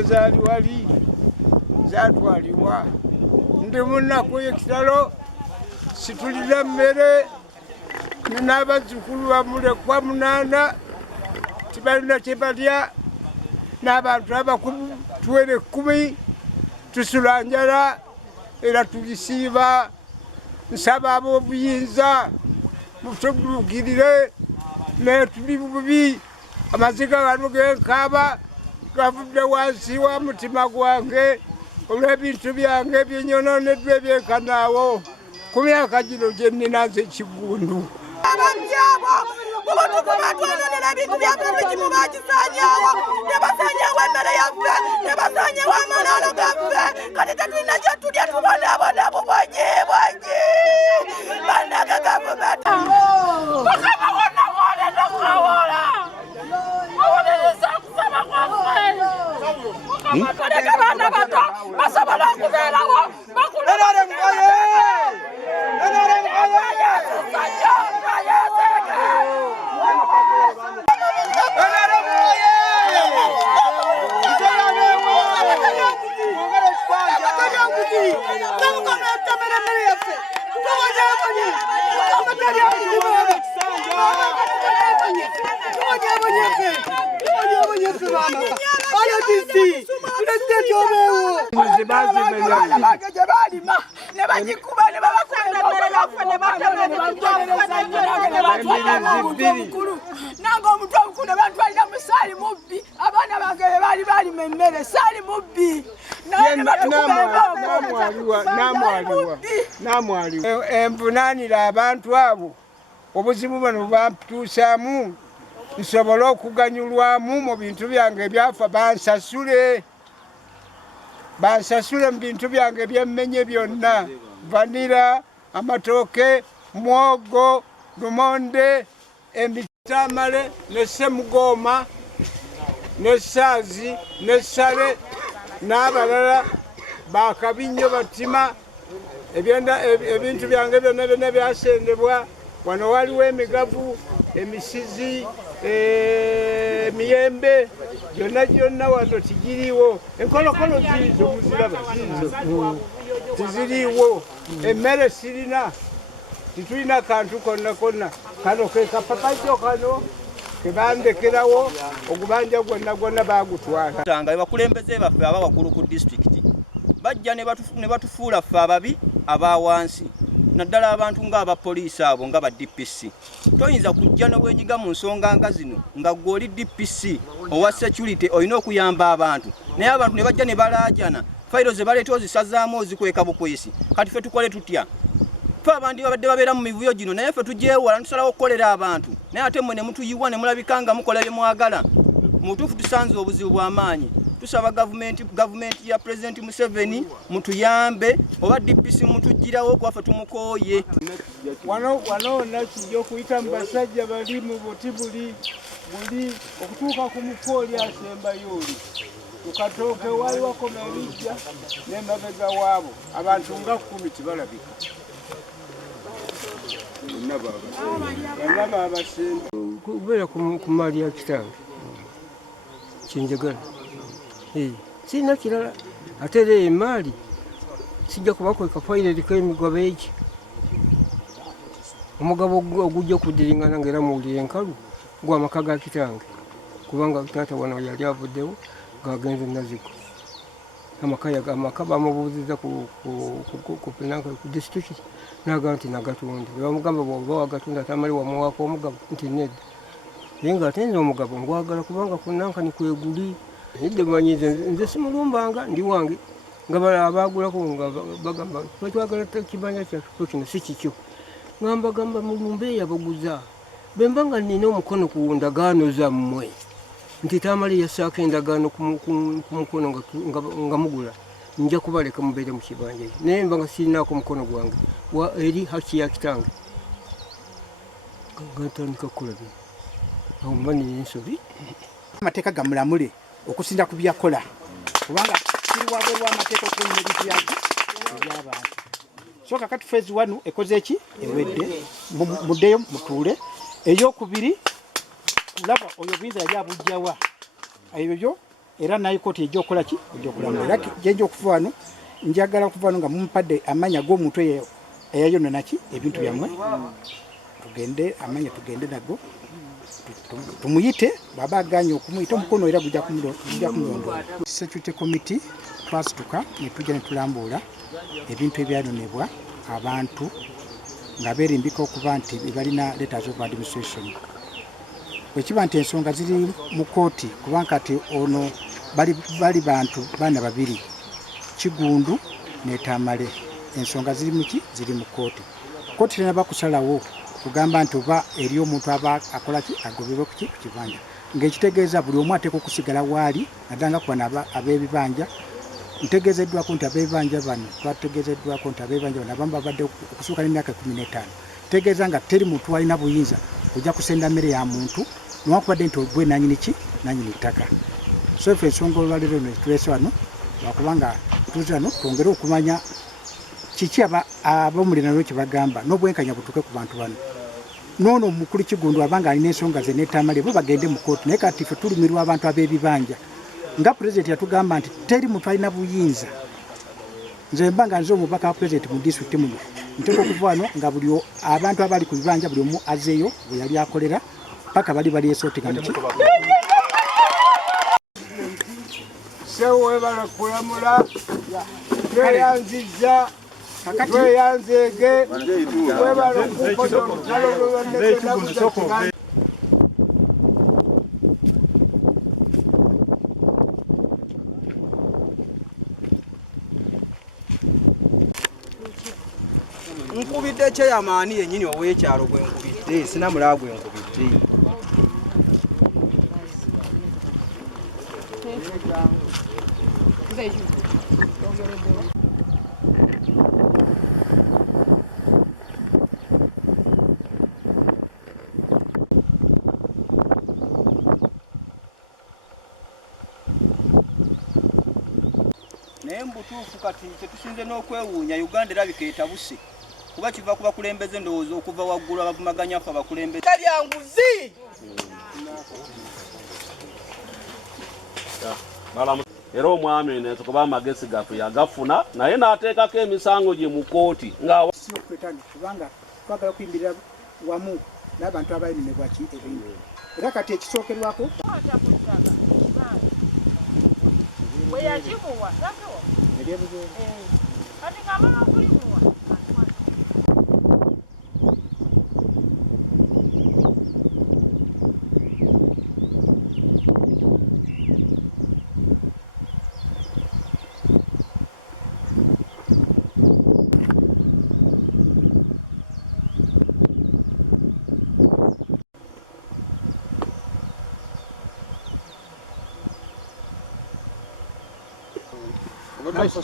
Zali wali zatwaliwa ndi munaku y'ekitalo situlira mmere n'abazzukulu bamulekwa 8 tibalina kye balya n'abantu abakulu tuwere 10 tusula njala era tugisiiba. Nsaba ab'obuyinza mutugirire n'etuli bubi amaziga gano genkaaba gavudde wansi wa mutima gwange olw'ebintu byange byenyononeddwa ebyenkanaawo ku myaka gino gye nnina nze Kigundu. Abajjabo mubutuku batwononera ebintu byaffe ebigimu bakisaanyaawo ne basaanyaawo emmere yaffe ne basaanyaawo amalaalo gaffe kati tetulina kye tulya tubonaabona bubonyi bannage gavumenti mukama wonna mwolenda kukawola awolereza okusaba kwaffe baleka baana bato basobola okubeerawo nange omuntu omukulu bantwalira mu saali mubbi abaana bange baali memmere saali mubbi namwaliwa envunaanira abantu abo obuzibu bano batuusaamu nsobole okuganyulwamu mu bintu byange ebyafa bansasule mu bintu byange byemmenye byonna vanira amatooke mwogo lumonde emitamale ne semugoma ne saazi ne sale n'abalala bakabinyo batima ebintu byange byonna byonna byasendebwa. Wano waliwo emigavu emisizi emiyembe gyonna wano tigiriiwo. Enkolokolo ziizo muziraba ziizo tiziriiwo. Emmere sirina titulina kantu konna kano ke kapapajo kano kebandekerawo ogubanja gwonna bagutwala. Tanga bakulembeze baffe aba waggulu ku disitulikiti bajja ne batufuula ffe ababi abawansi naddala abantu ng'abapoliisi abo nga ba DPC. Toyinza kujja n'obwenyiga mu nsonga nga zino nga gw'oli DPC owa security olina okuyamba abantu naye abantu ne bajja ne balaajana fayiro ze baleeta ozisazaamu ozikweka bukwesi. Kati ffe tukole tutya? Ffe abandi babadde babeera mu mivuyo gino naye ffe tugyewala tusalawo okukolera abantu naye ate mmwe ne mutuyiwa ne mulabika nga mukola bye mwagala. Mu butuufu tusanze obuzibu bw'amaanyi. Tusaba gavumenti ya President Museveni mutuyambe oba DPC mutugirawo kwaffe tumukooye. Wano nakijja okuyita mu basajja bali mu buti buli okutuuka ku mukooli asembayo oli tukatooke waali wakoma ebijja n'emabega waabo abantu nga 10 tibalabika bonna baabasemba kubeera ku maali ya kitange kyenjagala. Sina kirala ate era emaali sijja kubakweka fayiro eriko emigobo egi omugabo ogujja okudiringana ngaera muwulire enkalu gw'amaka ga kitange kubanga taata wano yali avuddewo ng'agenze Naziko. Amaka bamubuuziza ku disitulikiti n'agamba nti nagatunda. Bamugamba bw'oba wagatunda tamali wamuwaako omugabo nti nedda naye ng'ate nze omugabo ngwagala kubanga ku nankani kweguli nidde manyize nze simulumbanga ndi wange nga abagulako nga bagamba twagala kibanja kyaffe kino si kikyo ngambagamba mulumbe yabaguza bemba nga nina omukono ku ndagaano zammwe nti tamali yasaako endagaano ku mukono nga mugula nja kubaleka mubeere mu kibanja ekyo naye mba nga sirinaako omukono gwange eri haki ya kitange gatandika kukola bino awo mba nina ensobi. Amateeka gamulamule okusinda ku byakola kubanga kiri wabwe lw'amateeka okunyuma ebintu by'abantu. So kakati phase 1 ekoze eki ewedde muddeyo mutuule. Eyokubiri kulaba oyo buyinza yali abujjawa ebyo era naye kooti ejja okukola ki ejja okulamula era gyenja okuva wano njagala okuva wano nga mumpadde amanya g'omuntu eyayonona ki ebintu byammwe tugende amanya tugende nago tumuyite baba aganye okumuyita omukono era gujja kumulondola security committee twasituka ne tujja ne tulambula ebintu ebyayononebwa abantu nga beerimbika okuba nti balina letters of administration bwekiba nti ensonga ziri mu kooti kubanga kati ono bali bantu baana babiri Kigundu ne Tamale ensonga ziri muki ziri mu kooti kooti tena bakusalawo kugamba nti oba eri omuntu aba akola ki agobebwe ku kibanja ng'ekitegeeza buli omu ateeka okusigala waali naddanga ku bano ab'ebibanja ntegeezeddwako nti ab'ebibanja bano twategeezeddwako nti ab'ebibanja bano abamu babadde okusuuka n'emyaka 15 tegeeza nga teri muntu alina buyinza kujja kusenda mmere ya muntu newakubadde nti ogwe nanyini ki nanyini ttaka so ffe ensonga olwaleero no tulese wano lwakubanga tuze wano twongere okumanya kiki ab'omuliraano kye bagamba n'obwenkanya butuuke ku bantu bano noono omukulu Kigundu abanga alina ensonga ze n'etamale bo bagende mu kooti naye kati ffe tulumirwa abantu ab'ebibanja nga pulezidenti yatugamba nti teri muntu alina buyinza nze mbanga nze omubaka wa pulezidenti mu disitulikiti muno nteeka okuva wano nga buli abantu abali ku bibanja buli omu azeeyo bwe yali akolera paka bali esootinga muki sewe balakulamula tweyanziza tweyanzeege webala okukola olutalo lwebannekenakuza nkubidde kyeyamaani yennyini ow'ekyalo gwe nkubidde sinamulaa gwe nkubidde naye mbutuufu kati kyetusinze n'okwewuunya Uganda erabika etabuse kuba kiva ku bakulembeze ndowooza okuva waggulu abavumaganya ffe abakulembeze talyanguzi era omwami nezo kuba amagezi gaffe yagafuna naye n'ateekako emisango gye mu kooti nga si okwetani kubanga twagala kuyimbirira wamu n'abantu abayononebwa ki ebintu era kati ekisookerwako weyakimuwa kati ngamala okulimuwa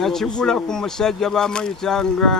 nakigula ku musajja bamuyitanga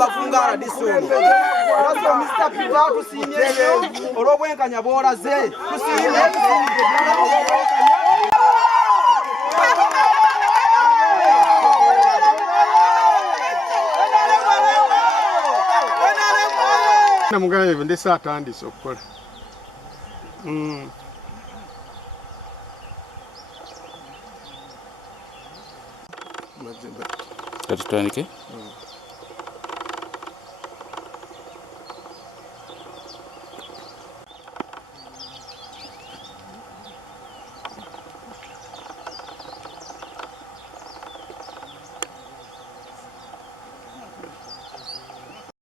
bafungala disoni olwasiro Mr. Peter tusiimye olw'obwenkanya bw'olaze tusiimye namugamba ndese atandise okukola Tutandike.